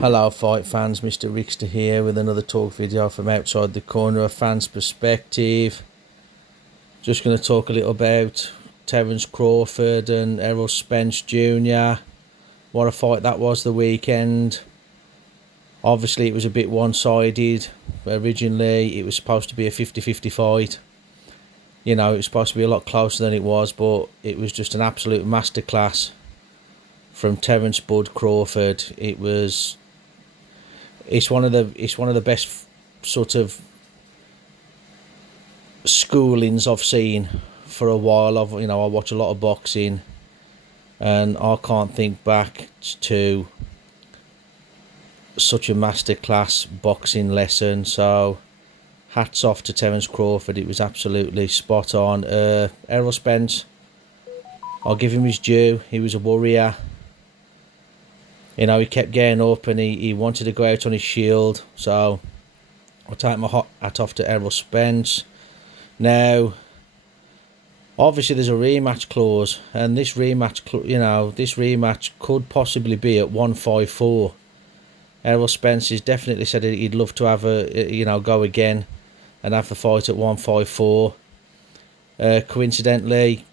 Hello fight fans, Mr. Rickster here with another talk video from outside the corner of fans' perspective. Just going to talk a little about Terence Crawford and Errol Spence Jr. What a fight that was the weekend. Obviously it was a bit one-sided. Originally it was supposed to be a 50-50 fight. You know, it was supposed to be a lot closer than it was, but it was just an absolute masterclass from Terence Bud Crawford. It's one of the best sort of schoolings I've seen for a while. I watch a lot of boxing, and I can't think back to such a masterclass boxing lesson. So hats off to Terence Crawford. It was absolutely spot on. Errol Spence, I'll give him his due. He was a warrior. You know, he kept getting up and he wanted to go out on his shield. So I'll take my hat off to Errol Spence. Now, obviously there's a rematch clause, and this rematch could possibly be at 154. Errol Spence has definitely said he'd love to have go again and have the fight at 154. Coincidentally,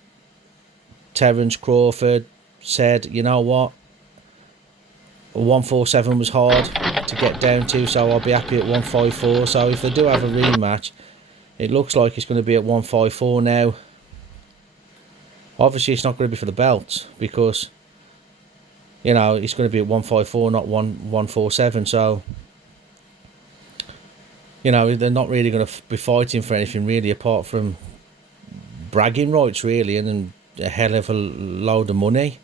Terence Crawford said, you know what, 147 was hard to get down to, so I'll be happy at 154. So if they do have a rematch, it looks like it's going to be at 154 now. Obviously it's not going to be for the belt, because you know it's going to be at 154, not 147. So you know they're not really going to be fighting for anything really, apart from bragging rights really, and a hell of a load of money.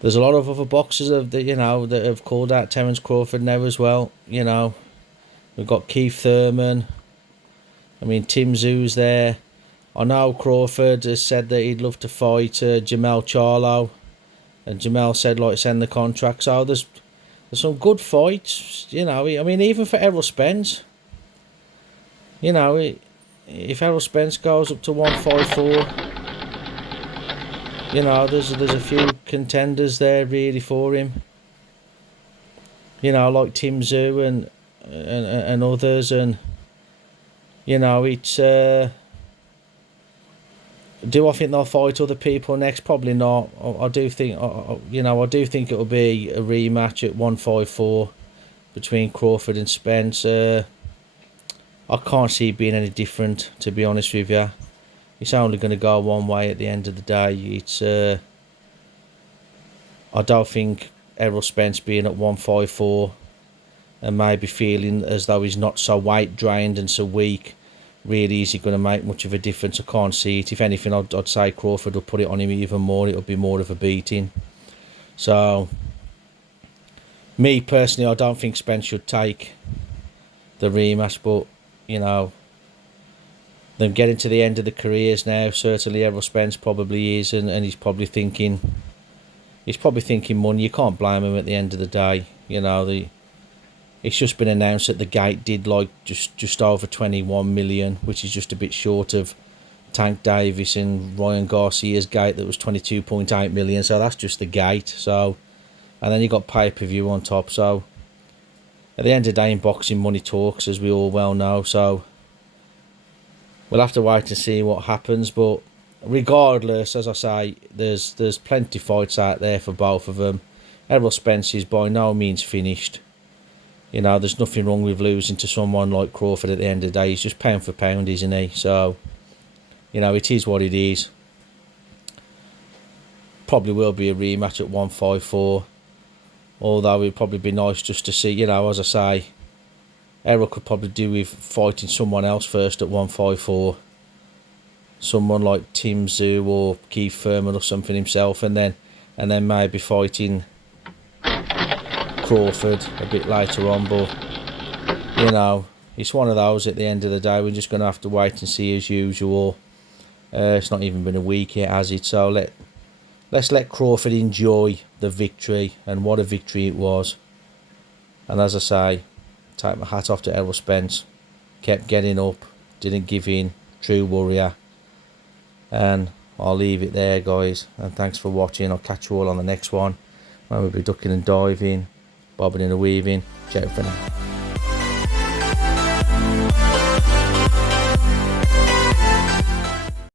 There's a lot of other boxers that have called out Terence Crawford now as well. You know, we've got Keith Thurman. I mean, Tim Tszyu's there. I know Crawford has said that he'd love to fight Jamel Charlo, and Jamel said send the contract. So there's some good fights. You know, I mean, even for Errol Spence. You know, if Errol Spence goes up to 154. You know, there's a few contenders there really for him. You know, like Tim Tszyu and others, and you know it's. Do I think they'll fight other people next? Probably not. I do think I do think it'll be a rematch at 154 between Crawford and Spence. I can't see it being any different, to be honest with you. It's only going to go one way at the end of the day. It's I don't think Errol Spence being at 154 and maybe feeling as though he's not so weight drained and so weak really is going to make much of a difference. I can't see it. If anything, I'd say Crawford will put it on him even more. It'll be more of a beating. So, me personally, I don't think Spence should take the rematch, but you know, them getting to the end of the careers now, certainly Errol Spence probably is, and he's probably thinking money. You can't blame him at the end of the day. You know, it's just been announced that the gate did just over 21 million, which is just a bit short of Tank Davis and Ryan Garcia's gate that was 22.8 million. So that's just the gate. So, and then you got pay-per-view on top. So at the end of the day, in boxing, money talks, as we all well know. So we'll have to wait and see what happens, but regardless, as I say, there's plenty of fights out there for both of them. Errol Spence is by no means finished. You know, there's nothing wrong with losing to someone like Crawford at the end of the day. He's just pound for pound, isn't he? So, you know, it is what it is. Probably will be a rematch at 154, although it'd probably be nice just to see, you know, as I say, Errol could probably do with fighting someone else first at 154. Someone like Tim Tszyu or Keith Thurman or something himself, and then maybe fighting Crawford a bit later on. But you know, it's one of those at the end of the day. We're just going to have to wait and see as usual. It's not even been a week yet, has it? So let's let Crawford enjoy the victory, and what a victory it was. And as I say, take my hat off to Errol Spence. Kept getting up, didn't give in, true warrior. And I'll leave it there, guys, and thanks for watching. I'll catch you all on the next one. Where we'll be ducking and diving, bobbing and weaving. Ciao for now.